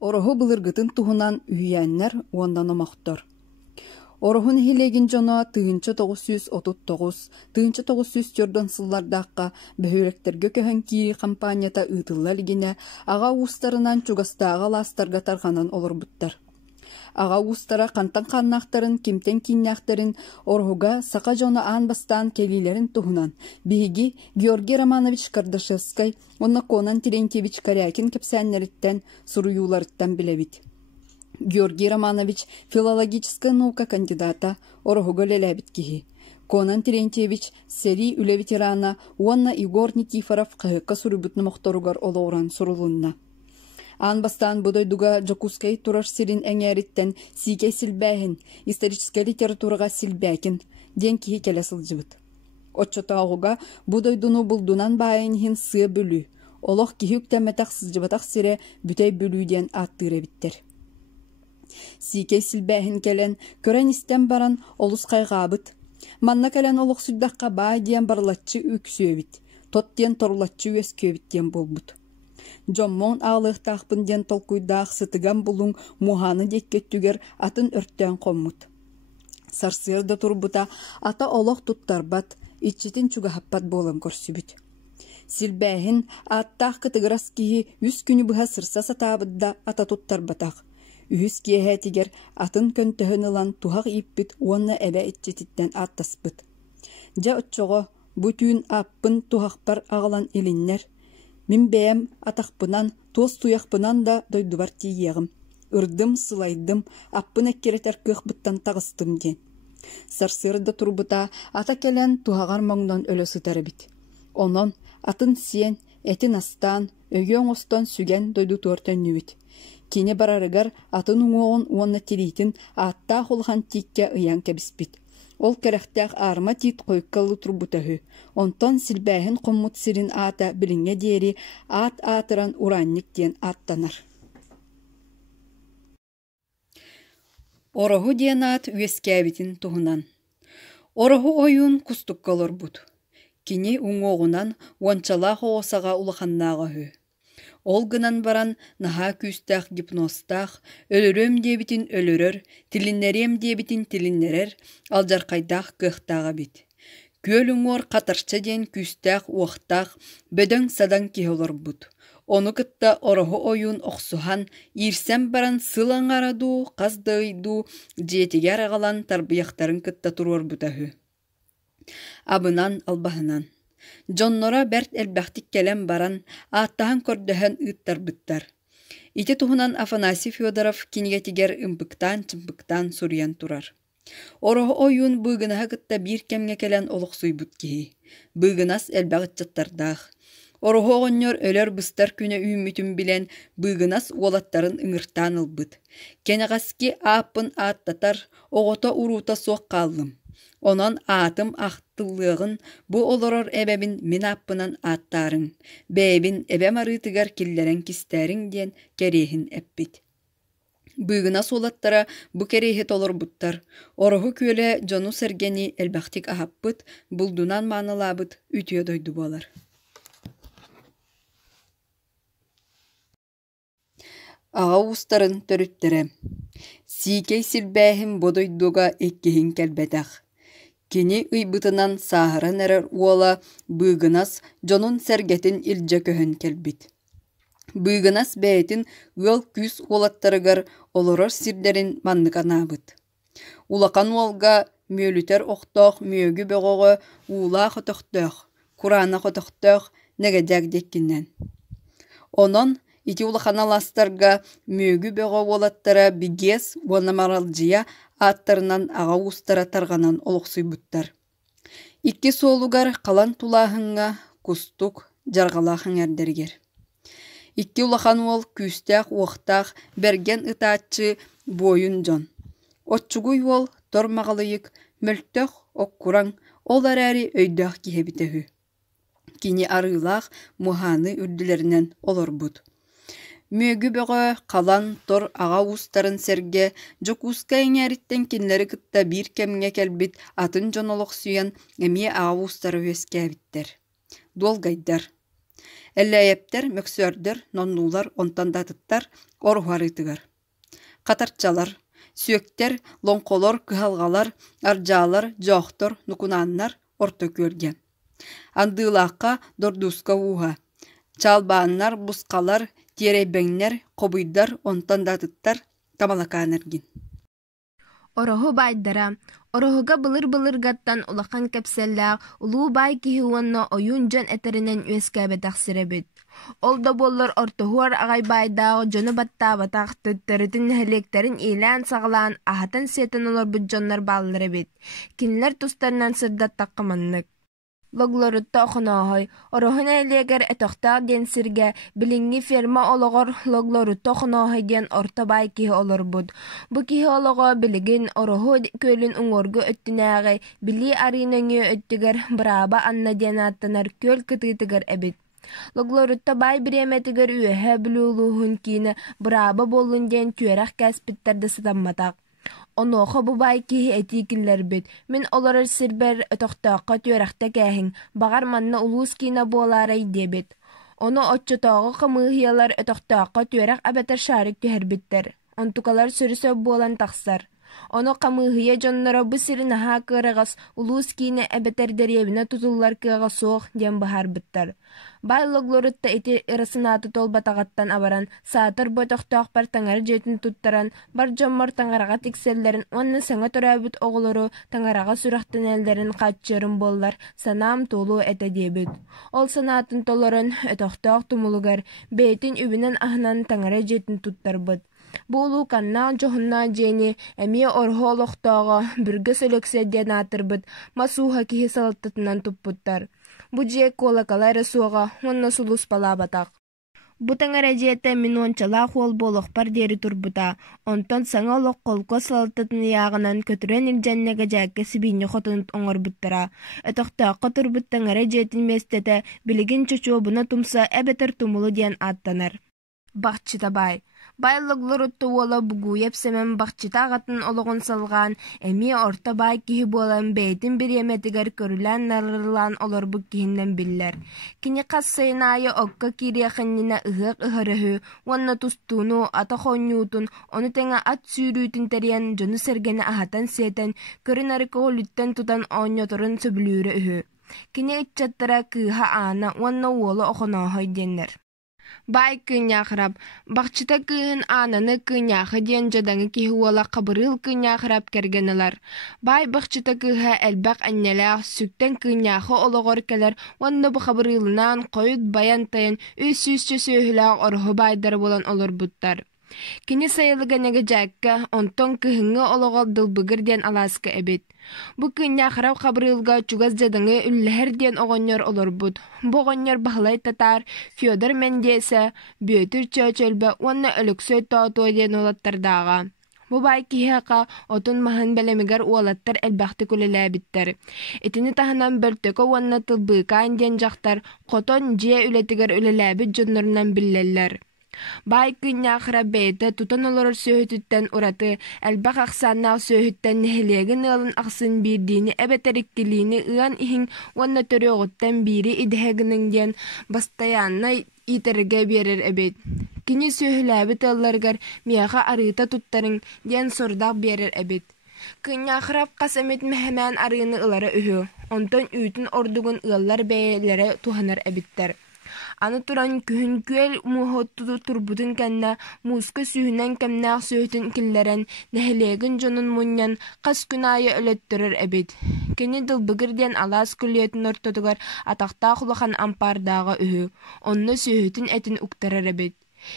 Orohu былыргытын туһунан üýänler ondan omaqtor. Orohun hilegin jono tığınçı 939, tığınçı 900 jordan sıllardaqqa böhürekterge köhön kiri kampaniyata ıtıllar ligine ağa uustarынан çugastağa lastarga tarxanan olorbuttar. Ağa uustara kantan qarnaqtарын kimten kinnaqtарын Orohuga saqa jono anbastan kelilerin tuhunan bihigi Georgi Romanovich Kardashevskay onna Konan Terentьевич Karyakin kepsänleritten suruyularıttan bilebit. Georgi Romanovich филологическая наука кандидата Orohuga lelebit kihi. Konan Terentьевич seri üle veterana onna Igor Nikiforov qahıqqa surubutnu muhtorugar oloğran surulunna. Anbastan budoyduga Jokuskay turar sirin eňäritten sike silbähin, историческая литературага silbäkin, den kihi kele sылжыбыт. Otçotağuga budoydunu buldunan baýynyhin syı bülü, oloq kihiüktemmetaq sılжыбатaq sire bütey bülüden attyra bitter. Sike silbähin kelen kören isten baran olus qaýgabyt. Manna kelen oloq süddaqqa baý diýen barlatçy üksübit, tot diýen torlatçy üsköbit diýen bolbut. Jommon ağlıqtaqpın den tolkuydaq sıtıgan bulun muhanı dekkettüger atın örtten qommut. Sarsırda turbuta ata oloq tuttarbat, içitin çuga happat bolan korsübüt. Silbähin attaq kıtıgras kihi 100 günü bıha sırsa satabıdda ata tuttarbataq. Ühüs kiyehetiger atın köntöhön ılan tuhaq ippit onna ebe içititten attaspıt. Ja ötçoğu bütün appın tuhaqpar ağalan elinler. Min bäm ataqpınan, toz tuyaqpınan da doyduvar tiýýägim. Irdım, sılaydım, appın ekkereter kökbüttan tağыстım den. Sarsırda turbuta ata kelen tuhagar moňdan öle sıtary bit. Onon atın sien, etin astan, öýön ostan sügen doydu törten nübit. Kine bararıgar atın uňoğun onna tiritin atta holhan tikke ıyan kebispit. Ol kerektaq arma tit koykkalı turbutahı. Onton silbähin qommut sirin ata bilinge dieri at atıran urannik diyen attanar. Orohu diyen at üeskäbitin tuhunan. Orohu oyun kustuk kolorbut. Kini uňoğunan onçala hoğosaga ulahannağahı. Ol gınan baran naha küstaq gipnostaq, ölüröm diyebitin ölürör, tilinnerem diyebitin tilinnerer, aljarqaydaq kıhtağa bit. Kölün or qatarça den küstaq uaqtaq, bödön sadan kiholor but. Onu kıtta orohu oyun oqsuhan, irsem baran sılan aradu, qazdaydu, jetiger ağalan tarbiyaqtarın kıtta turor butahı. Abınan albahınan. Jonnora bert elbäxtik kelen baran, attahan kördöhön ıttar bittar. Iti tuhunan Afanasy Fyodorov kinigetiger ımpıktan çımpıktan suryan turar. Orohu oyun bıgınaha gıtta bir kemge kelen oluq suybut kihi. Bıgınas elbäxit jattardaq. Orohu oğonyor öler bıstar küne ümmütün bilen bıgınas olattarın ıngırtan ılbıt. Kenegaski apın attatar, oğota uruta soq qallım. Onan atım axtıllığın bu oloror ebebin min appınan attarın, bebin ebem arıtıgar killeren kisterin diyen kerehin eppit. Bıgına solattara bu kerehet olur buttar. Orohu köle jonu sergeni elbäxtik ahappıt, buldunan manılabıt ütüye doydu bolar. Ağa ustarın törüttere. Sikey silbähin bodoyduga ekkehin kelbetaq. Kini ıybıtınan sahara nerer uola bıgınas jonun sergetin ilce köhön kelbit. Bıgınas beytin ıal küs olattarıgar oloror sirderin manныkanabıt. Ulakan olga mölüter oqtoq mögü begoğu uula xotoqtoq, kurana xotoqtoq negedeg dekkinnen. Onon iti ulakana lastarga mögü begoğu olattara biges bonamaralcıya attarынан ağa ustara targanan oluqsuybuttar. İkki solugar qalan tulahınga kustuk jargalahın erderger. İkki ulakan ol küstaq uaqtaq bergen ıtaatçı boyun jon. Otçuguy ol tormağalıyık möltöq okkuran olar äri öydaq kihebitehü. Kini arılaq muhanı ürdülerinden olorbut. Mögü böğü qalan tor ağa ustarın serge Jokuska eňäritten kinleri kıtta bir kemge kelbit atın jonolok suyan emi ağa ustarı üeskäbitler. Dolgaydar. Элләйептер, мөксөрдөр, ноннулар, онтандаtıttar, орухарытыгар. Қатарчалар, сүйектер, лонқолор, кыхалғалар, аржалар, жоқтор, нукунаннар, орто көрген. Андылаққа дордуска уға. Чалбааннар, бусқалар, теребеңнер, қобыйдар, онтандаtıttar, тамалаканыргин. Ороху байдара. Орохуга былыр-былыр гаттан улахан кепселләг, улуу бай киһуанна ойун жон этеринен үескәбетак сиребит. Ол да боллар ортохуар агай байдааг жону баттаабатак төттөрүтүн хелектерин илән саглаан ахатын сетен олар буджоннар баллары бит. Кинилер тустарынан сырдат таккаманнык. Логлорутта охоноохой, орохуна элегер этохтаак денсирге билинги ферма ологор логлорутта охоноохой ден орто бай киһи олорбут. Бу киһи олого билигин ороху көлүн уңоргу өттүнаагай били аринөңү өттүгер браба анна ден аттанар көл кытыытыгар эбит. Логлорутта бай биреметигер үөһэ бүлүүлүүхүн киини браба болун ден түөрэх кәспиттерди сытамматак. Онохо бу бай киһи этикиллер бит. Мен олар сирбер өтөхтөөхкө түөрәхтә кәһин. Багар манна улуус киина буоларай дебит. Оны отчотоого кымыһыялар өтөхтөөхкө түөрәх абетер шарик түһәрбиттер. Онтукалар сүрүсө буолан тахсар. Оны камыһыя дьонноро бу сирин аһаа кыарагас улуус киина эбетер деревина тутуллар кыага суох диэн баһаарбыттар. Бай логлорутта ити ырасынааты толбатагаттан абаран саатыр ботохтоох бар таңары жетін туттаран бар жоммор таңарага тикселлерин онны саңа төрөбүт оголору таңарага сурахтан элдерин каччырын боллар санаам толуу эте дебит. Ол санаатын толорун өтохтоох тумулугар бейтин үбүнен ахынан таңара жетін туттарбыт. Болу канна жохунна жени эмие орхолохтоого бүргө сөлөксө ден атырбыт масууха киһи салаттатынан туппуттар. Бу же колакалайра суога онна сулус палабатак. Бу таңара жете минуончала хуол болохпар дери турбута. Онтон саңа олох колко салаттатын яғынан көтүрен иржаннеге жакке сибине хотунут оңорбуттара. Өтөхтөөхкө турбут таңара жетин местете билигин чочуо буна тумса эбетер тумулу диэн аттанар. Бахчыта бай. Байлыглорутта уола бугуяп семен бахчыта агатын ологон салган, эми орта бай киһи буолан бейтин биреметигер көрүлән нарырлан олорбу киһиннен биллер. Кини кассайнайы окка кириэхэннина ыһык ыһырыһы, уонна тустууну ата хонньуутун, ону тэҥэ ат сүүрүүтүн тэриэн дьону сэргэни аһатан сиэтэн, көрүн арыкоолүттэн тутан оонньоторун сөбүлүүрэ үһү. Кини иччаттара кыыһа аана уонна уола охоноохой диэннер. Бай кыыньяахырап, бахчыта кыыһын aanаны кыыньяахы диэн жадаңы киһи уола хабырыл кыыньяахырап кэргэнылар. Бай бахчыта кыыһа элбэх аннялаах сүктэн кыыньяахы ологор келер уонна бу хабырылынан койут баян тайан үс-үсчө сөөһүлээх орһу байдары болан олорбуттар. Кини сайылыганеге жакка онтон кыһыҥҥы олоҕо дылбыгыр диэн алааска эбит. Бу кыыньяахырап хабырылга чугас жадаңы үллэһэр диэн оҕонньор олорбут. Бу оҕонньор баһылай татаар Федор Мендеса бүөтүр чөчөлбө уонна өлөксөй тоотуо диэн олаттардаага. Бу бай киһиэка отун маһын бэлэмигэр уолаттар элбэхти күлэлээбиттэр. Итини таһынан бөлтөкө уонна тылбыыкаан диэн дьахтар хотон дьиэ үлэтигэр үлэлээбит дьоннорунан биллэллэр. Бай кыыньяахыра бэйэтэ тутан олорор сөөһүтүттэн ураты элбэх ахсааннаах сөөһүттэн нэһилиэгин ылын ахсын биирдиини эбэтериккилиини ыан иһиҥ уонна төрүөҕүттэн биири идэһэгиниҥ диэн бастаянна иитерге биэрэр эбит. Кини сөөһүлээбит ылларыгар миэха арыыта туттарыҥ диэн сордаах биэрэр эбит. Кыыньяахырап хас эмит мэһэмээн арыыны ылара үһү. Онтон үүтүн ордугун ыаллар бэйэлэре туханар эбиттэр. Аны туран күһүн күөл муһотту турбутун кэннэ мууска сүүһүнэн кэмнээх сөөтүн киллэрэн нэһилиэгин дьонун муньян хас күн аайы өлөттөрөр эбит. Кини дылбыгыр диэн алаас күлүөтүн ортотугар атахтаах улахан ампаардаага үһү. Онно сөөһүтүн этин уктарар эбит.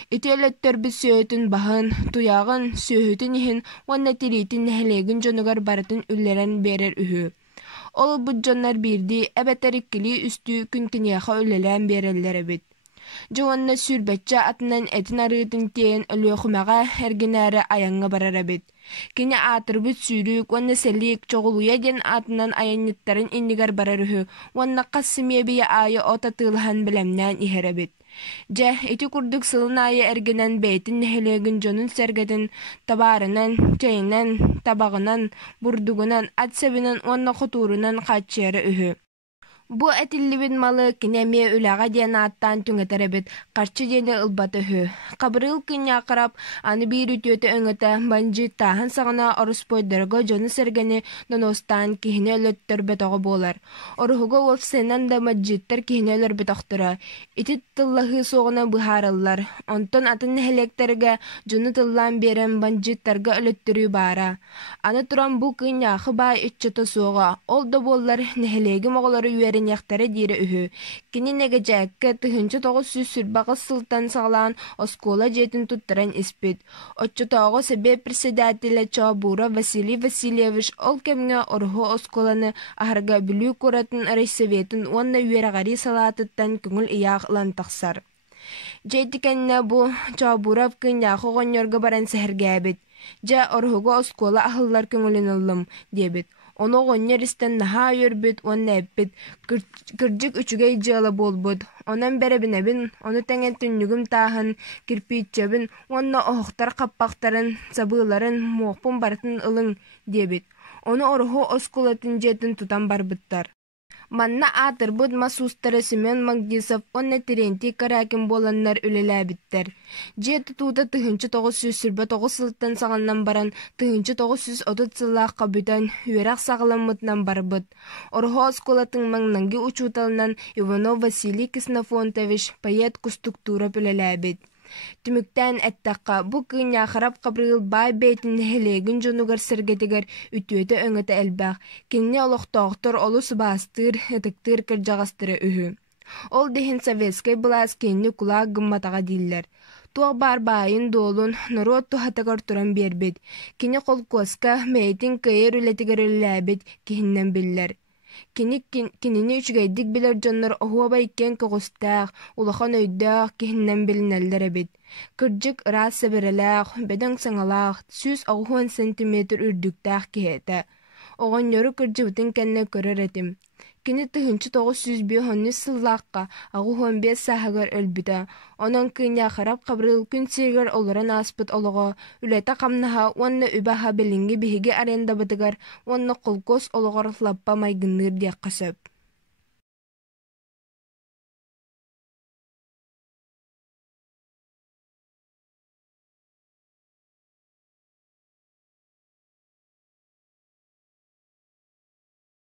Ити өлөттөрбүт сөөтүн баһын, туяагын сөөһүтүн иһин уонна тириитин нэһилиэгин дьонугар барытын үллэрэн биэрэр үһү. Ол буджоннар биирди эбэтериккили үстү күнкиниэха үлэлээн биэрэллэр эбит. Жуонна сүрбэтчэ атынан этин арыытын тиэн өлүөхүмэҕэ эргинээри аяҥҥа барар эбит. Кини аатырбыт сүүрүүк уонна сэлиик чоҕулуйа диэн аатынан аянньыттарын иннигэр барар үһү, уонна хас-сымиэбийэ аайы ота тыылаһан билэмнээн иһэр эбит. Дьэ, ити курдук сылын аайы эргинэн бэйтин нэһилиэгин дьонун сэргэтин табаарынан, чэйинэн, табаҕынан, бурдугунан, ат сэбинэн уонна хотуурунан хааччыары үһү. Бу этиллибин малы кинемия үләгә диэн аттан түңетеребит, қарчы диэни ылбаты хө. Қабырыл кыня қарап, аны бир үтөті өңөті банжы таһын сағына орыс бойдырғы жоны сәргені доностан кихіне өлөттір бетоғы болар. Орухуға олфсенан да маджиттар кихіне өлөр бетоқтыра. Итит тыллахы соғына бұхарылар. Онтон атын нәхелектерге жоны тыллан берен банжиттарға өлөттірі бара. Аны туран бу кыняхы бай үтчөті соға. Ол да болар нәхелегі моғылары үйерін яқтары дейірі үхі. Кені неге жәккі тұхынчы тоғы сүз сүрбақы сылтан сағалан оскола жетін тұттыран іспет. Отчы тоғы себе председателі Чабура Василий Васильевич ол кемге орху осколаны ахырға бүлі көретін рейсоветін онна үйерағари салатыттан күңіл ияқ лантақсар. Жейтікенне бұ Чабурав кыняқы ғоньорғы баран сәргәбет. Жа орхуға оскола ахыллар күңілін ұлым, дебет. Оны ғоньеристен наха өрбіт, оны әппіт, кірджік үчігей жалы болбыд. Онан бәребінебін, оны тәңен түннігім тағын, кірпейтчебін, оны оғықтар қаппақтарын, сабыларын, моқпын бартын ылың, дебет. Оны орху осколатын жетін тұтан барбыттар. Манна атырбыд масустары Семен Магдисов онна Теренти каракин боланнар үлеләбиттер. Жеті тууда тыхынчы 929 сылттан сағаннан баран тыхынчы 930 сыллаққа бүтін үйерақ сағыламытнан барбыд. Орхо осколатын маңнанги учуталынан Иванов Василий Киснафонтович паят кустуктура үлеләбит. Түміктен әттаққа бұ кыня қарап қабырыл бай бейтін хелегін жонугар сіргетігер үтуеті өңіті әлбәқ. Кенне олықтауқтыр олу сұбастыр, әтіктір кіржағастыры үхі. Ол дехін советскай бұлас кенне кулақ гымматаға дейлер. Туақ бар байын долун народ тухатагар туран бербет. Кенне қолкоска мәйтін кайыр үлетігер үләбет кехіннен білдер. Кинини үчүгайдик билер жоннор оһуаба иккен көгөстәэх, улахан өйдөөх киһиннен билинэллэр эбит. Кырдьык ыраас сэбэрэлээх, бэдэҥ саҥалаах, 160 сантиметр үрдүктээх киһэтэ. Оҕонньору кырдьыбытын кэннэ көрөр этим. Кини тыһынчы 905 сыллаакка 15 сааһыгар өлбүтэ. Онон кыыня харап кабрыл күн сиргер олоран аспыт олого, үлэте камнаха уонна үбаха белинги биһиги аренда батыгар, уонна колкос ологор лаппа майгынныр диэк касөп.